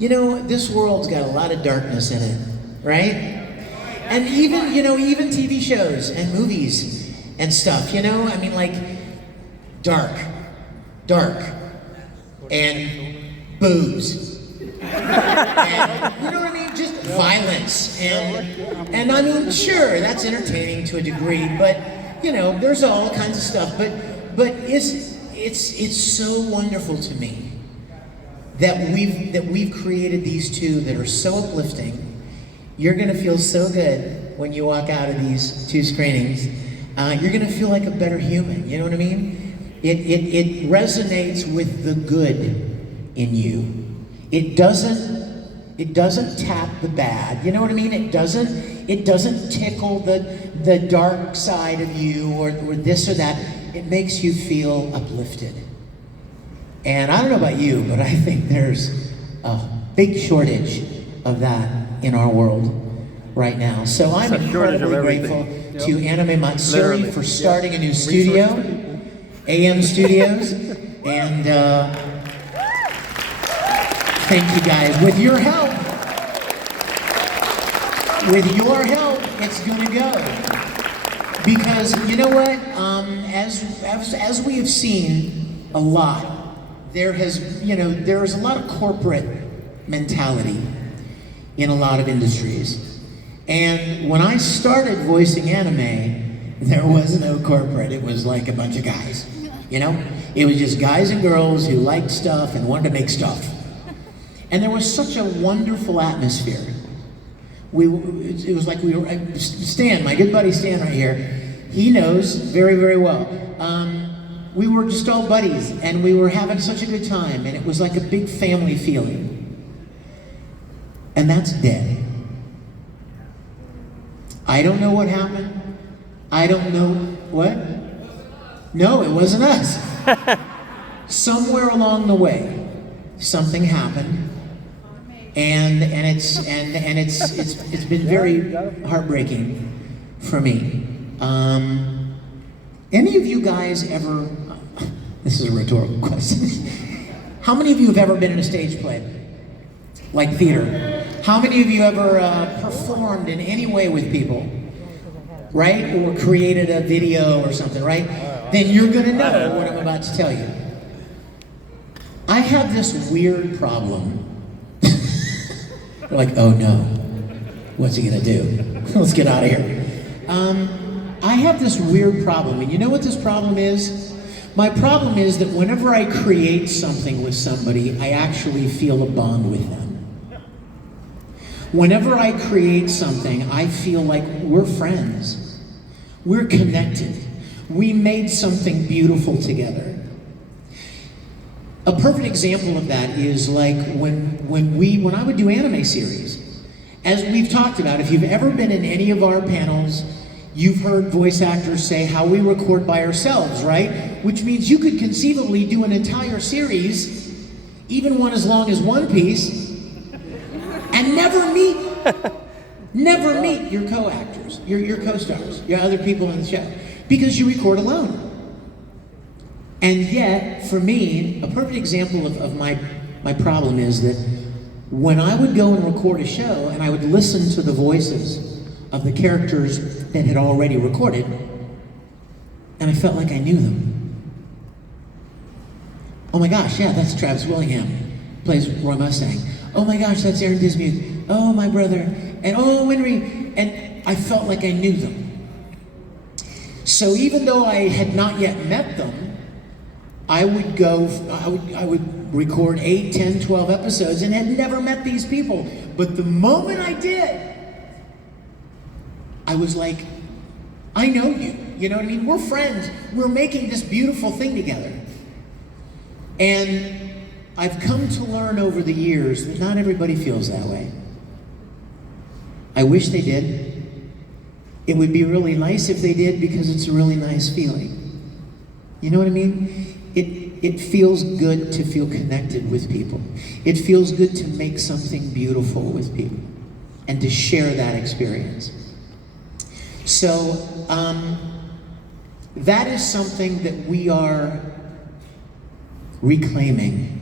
You know, this world's got a lot of darkness in it, right? And even, you know, even TV shows and movies and stuff, you know? I mean, like, dark, and boobs. And, you know what I mean? Just violence. And I mean, sure, that's entertaining to a degree, but, you know, there's all kinds of stuff. But it's so wonderful to me that we've created these two that are so uplifting. You're gonna feel so good when you walk out of these two screenings. You're gonna feel like a better human, you know what I mean? It resonates with the good in you. It doesn't tap the bad, you know what I mean? It doesn't tickle the dark side of you or this or that. It makes you feel uplifted. And I don't know about you, but I think there's a big shortage of that in our world right now. So I'm incredibly grateful to Anime Matsuri for starting a new studio, AM Studios, and thank you guys. With your help, it's gonna go. Because you know what? As we have seen a lot, there's a lot of corporate mentality in a lot of industries. And when I started voicing anime, there was no corporate. It was like a bunch of guys, you know? It was just guys and girls who liked stuff and wanted to make stuff. And there was such a wonderful atmosphere. It was like we were, Stan, my good buddy Stan right here, he knows very, very well. We were just all buddies, and we were having such a good time, and it was like a big family feeling. And that's dead. I don't know what happened. I don't know what? No, it wasn't us. Somewhere along the way, something happened, and it's been very heartbreaking for me. Any of you guys ever, this is a rhetorical question, how many of you have ever been in a stage play? Like theater? How many of you ever performed in any way with people? Right? Or created a video or something, right? Then you're gonna know what I'm about to tell you. I have this weird problem. We're like, oh no, what's he gonna do? Let's get out of here. I have this weird problem, and you know what this problem is? My problem is that whenever I create something with somebody, I actually feel a bond with them. Whenever I create something, I feel like we're friends. We're connected. We made something beautiful together. A perfect example of that is like when I would do anime series. As we've talked about, if you've ever been in any of our panels, you've heard voice actors say how we record by ourselves, right? Which means you could conceivably do an entire series, even one as long as One Piece, and never meet your co-actors, your co-stars, your other people in the show, because you record alone. And yet, for me, a perfect example of my problem is that when I would go and record a show and I would listen to the voices of the characters that had already recorded, and I felt like I knew them. Oh my gosh, yeah, that's Travis Willingham, plays Roy Mustang. Oh my gosh, that's Aaron Dismuke. Oh, my brother. And oh, Winry. And I felt like I knew them. So even though I had not yet met them, I would record 8, 10, 12 episodes and had never met these people. But the moment I did, I was like, I know you. You know what I mean? We're friends. We're making this beautiful thing together. And I've come to learn over the years that not everybody feels that way. I wish they did. It would be really nice if they did, because it's a really nice feeling. You know what I mean? It feels good to feel connected with people. It feels good to make something beautiful with people and to share that experience. So that is something that we are reclaiming.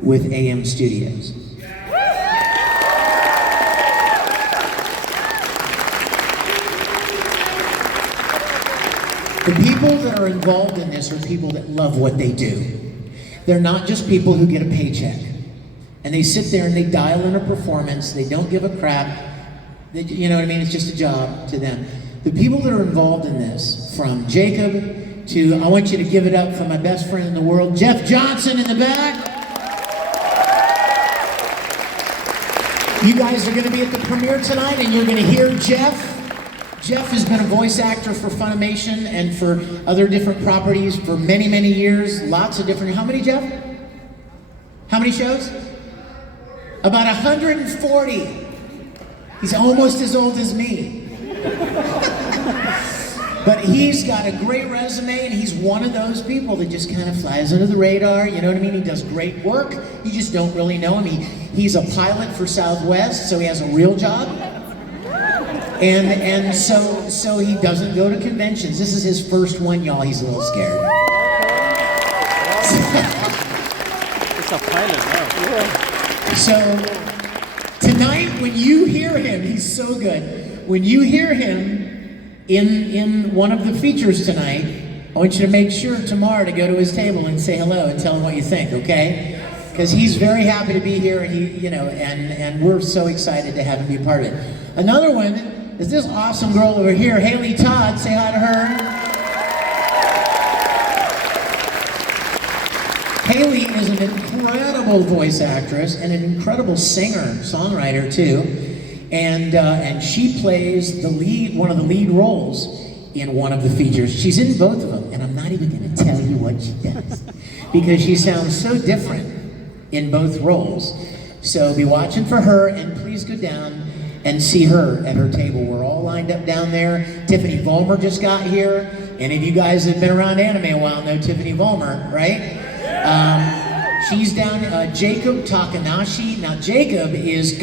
with AM Studios. The people that are involved in this are people that love what they do. They're not just people who get a paycheck. And they sit there and they dial in a performance, they don't give a crap. You know what I mean? It's just a job to them. The people that are involved in this, from Jacob to, I want you to give it up for my best friend in the world, Jeff Johnson in the back. You guys are going to be at the premiere tonight and you're going to hear Jeff. Jeff has been a voice actor for Funimation and for other different properties for many, many years. Lots of different, how many, Jeff? How many shows? About 140. He's almost as old as me. But he's got a great resume and he's one of those people that just kind of flies under the radar, you know what I mean? He does great work, you just don't really know him. He's a pilot for Southwest, so he has a real job. And so he doesn't go to conventions. This is his first one, y'all. He's a little scared. It's a pilot now. So tonight, when you hear him, he's so good. When you hear him in one of the features tonight, I want you to make sure tomorrow to go to his table and say hello and tell him what you think, okay? Because he's very happy to be here, and and we're so excited to have him be a part of it. Another one is this awesome girl over here, Haley Todd. Say hi to her. Haley is an incredible voice actress and an incredible singer, songwriter too, and she plays the lead, one of the lead roles in one of the features. She's in both of them, and I'm not even going to tell you what she does because she sounds so different in both roles. So be watching for her, and please go down and see her at her table. We're all lined up down there. Tiffany Vollmer just got here. Any of you guys that have been around anime a while know Tiffany Vollmer, right? She's down, Jacob Takanashi. Now Jacob is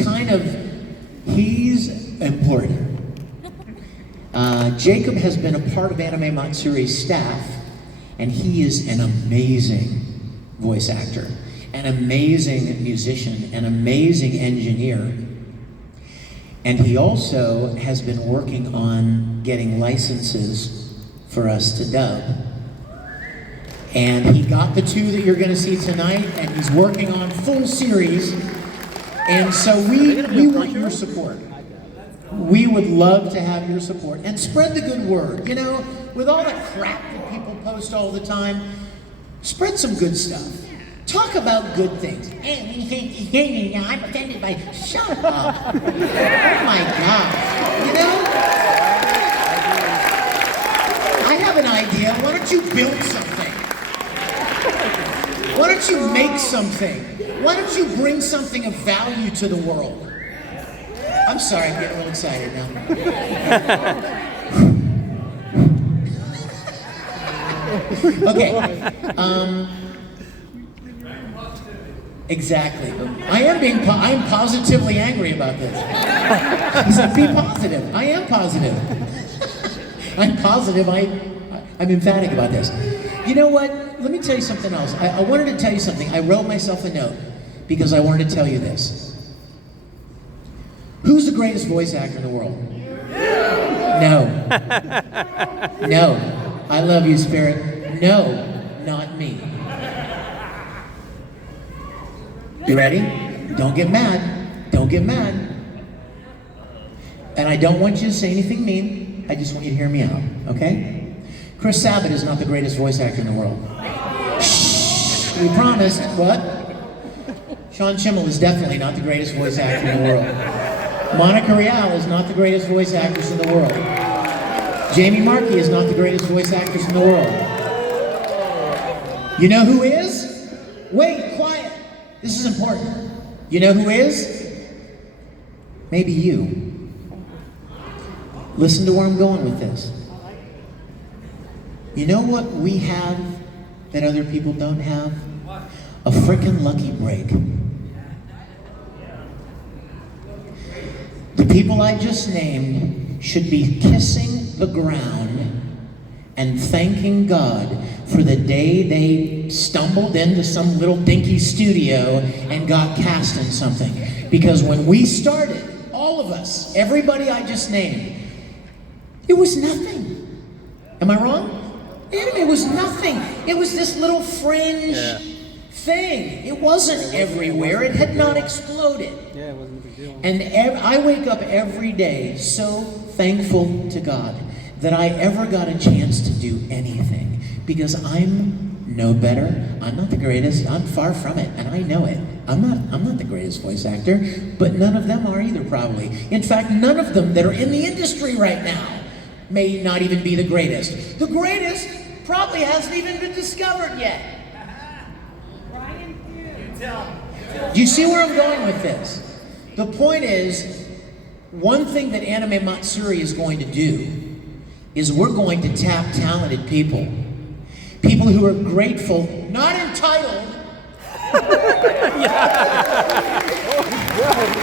he's important. Jacob has been a part of Anime Matsuri's staff, and he is an amazing voice actor, an amazing musician, an amazing engineer. And he also has been working on getting licenses for us to dub. And he got the 2 that you're gonna see tonight, and he's working on full series. And so we want your support. We would love to have your support. And spread the good word. You know, with all the crap that people post all the time, spread some good stuff. Talk about good things. I'm offended by, shut up. Oh my God. You know? I have an idea. Why don't you build something? Why don't you make something? Why don't you bring something of value to the world? I'm sorry, I'm getting real excited now. Okay. Exactly. I am positively angry about this. He said, be positive. I am positive. I'm positive. I'm emphatic about this. You know what? Let me tell you something else. I wanted to tell you something. I wrote myself a note because I wanted to tell you this. Who's the greatest voice actor in the world? No. No. I love you, Spirit. No, not me. You ready? Don't get mad. Don't get mad. And I don't want you to say anything mean. I just want you to hear me out, okay? Chris Sabat is not the greatest voice actor in the world. Shh, we promised. What? Sean Schimmel is definitely not the greatest voice actor in the world. Monica Rial is not the greatest voice actress in the world. Jamie Markey is not the greatest voice actress in the world. You know who is? Wait, quiet. This is important. You know who is? Maybe you. Listen to where I'm going with this. You know what we have that other people don't have? A frickin' lucky break. The people I just named should be kissing the ground and thanking God for the day they stumbled into some little dinky studio and got cast in something. Because when we started, all of us, everybody I just named, it was nothing. Am I wrong? Anime was nothing. It was this little fringe thing. It wasn't everywhere. It had not exploded. Yeah, it wasn't a big deal. And I wake up every day so thankful to God that I ever got a chance to do anything, because I'm no better. I'm not the greatest. I'm far from it, and I know it. I'm not the greatest voice actor, but none of them are either, probably. In fact, none of them that are in the industry right now may not even be the greatest. The greatest probably hasn't even been discovered yet. Do you see where I'm going with this? The point is, one thing that Anime Matsuri is going to do is we're going to tap talented people. People who are grateful, not entitled,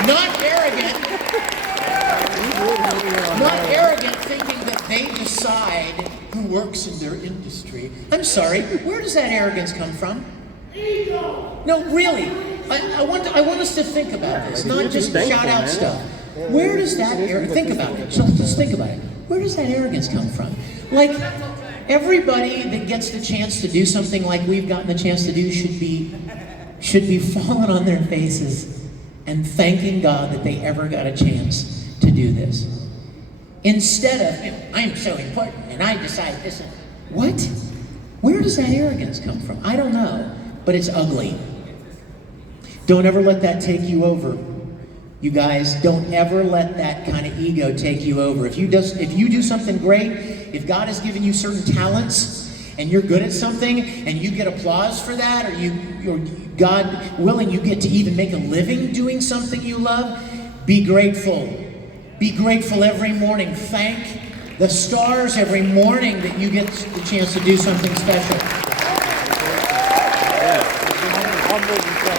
not arrogant, thinking that they decide who works in their industry. I'm sorry, where does that arrogance come from? Ego. No, really. I want us to think about this, not just shout out stuff. Where does that arrogance, think about it, just think about it. Where does that arrogance come from? Like, everybody that gets the chance to do something like we've gotten the chance to do should be falling on their faces and thanking God that they ever got a chance to do this. Instead of, I'm so important and I decide this. What? Where does that arrogance come from? I don't know, but it's ugly. Don't ever let that take you over. You guys, don't ever let that kind of ego take you over. If you do something great, if God has given you certain talents and you're good at something and you get applause for that, or God willing, you get to even make a living doing something you love, be grateful. Be grateful every morning. Thank the stars every morning that you get the chance to do something special.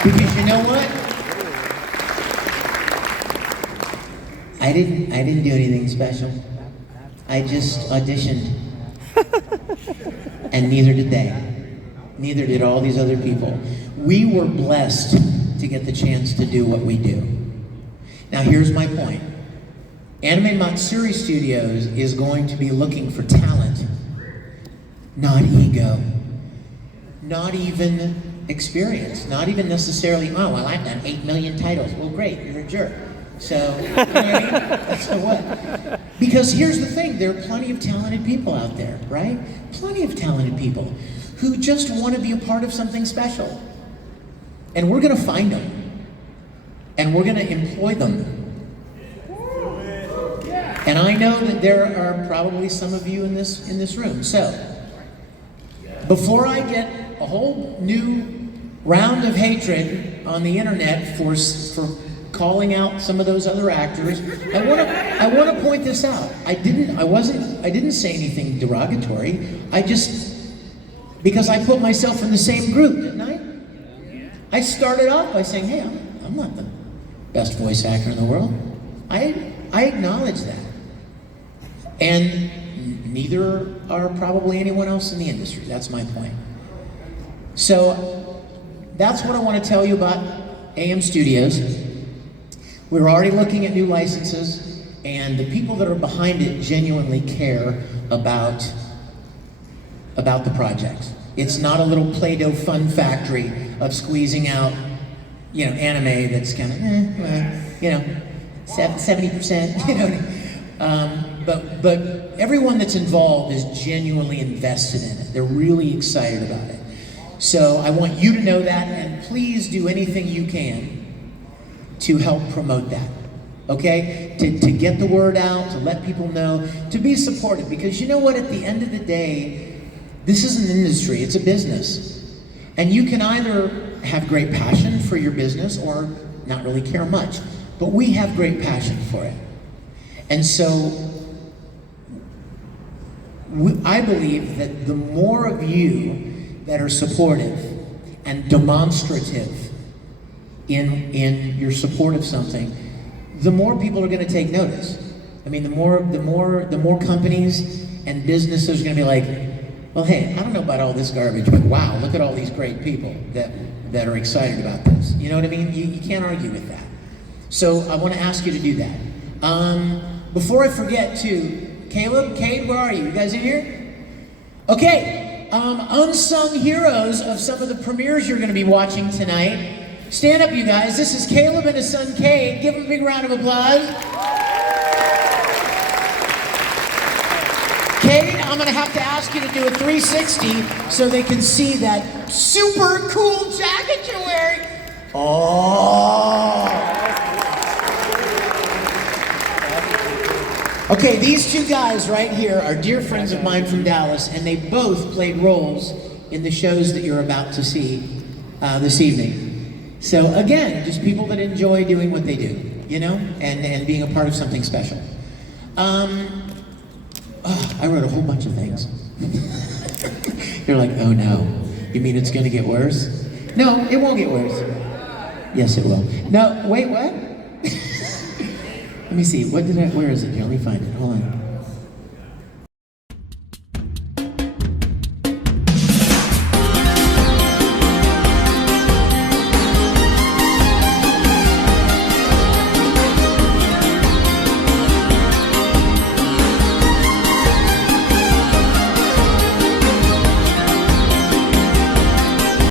Because you know what? I didn't do anything special. I just auditioned. And neither did they. Neither did all these other people. We were blessed to get the chance to do what we do. Now here's my point. Anime Matsuri Studios is going to be looking for talent, not ego, not even experience, not even necessarily, oh, well, I've done 8 million titles. Well, great, you're a jerk. So, you know what I mean? So what? Because here's the thing, there are plenty of talented people out there, right? Plenty of talented people who just want to be a part of something special. And we're going to find them. And we're going to employ them. And I know that there are probably some of you in this room. So, before I get a whole new round of hatred on the internet for calling out some of those other actors, I want to point this out. I didn't say anything derogatory. Because I put myself in the same group, didn't I? I started off by saying, hey, I'm not the best voice actor in the world. I acknowledge that. And neither are probably anyone else in the industry. That's my point. So that's what I want to tell you about AM Studios. We're already looking at new licenses, and the people that are behind it genuinely care about the project. It's not a little Play-Doh fun factory of squeezing out, anime that's kind of, 70%, But everyone that's involved is genuinely invested in it. They're really excited about it. So I want you to know that, and please do anything you can to help promote that, okay? To get the word out, to let people know, to be supportive, because you know what, at the end of the day, this is an industry, it's a business. And you can either have great passion for your business or not really care much, but we have great passion for it. And so, I believe that the more of you that are supportive and demonstrative in your support of something, the more people are going to take notice. I mean, the more companies and businesses are going to be like, well, hey, I don't know about all this garbage, but wow, look at all these great people that are excited about this. You know what I mean? You can't argue with that. So I want to ask you to do that. Before I forget too, Caleb, Cade, where are you? You guys in here? Okay, unsung heroes of some of the premieres you're going to be watching tonight. Stand up, you guys. This is Caleb and his son, Cade. Give him a big round of applause. Cade, I'm going to have to ask you to do a 360 so they can see that super cool jacket you're wearing. Oh. Okay, these two guys right here are dear friends of mine from Dallas, and they both played roles in the shows that you're about to see this evening. So again, just people that enjoy doing what they do, you know, and being a part of something special. I wrote a whole bunch of things. You're like, oh no. You mean it's gonna get worse? No, it won't get worse. Yes, it will. No, wait, what? Let me see, where is it? Here, let me find it, hold on.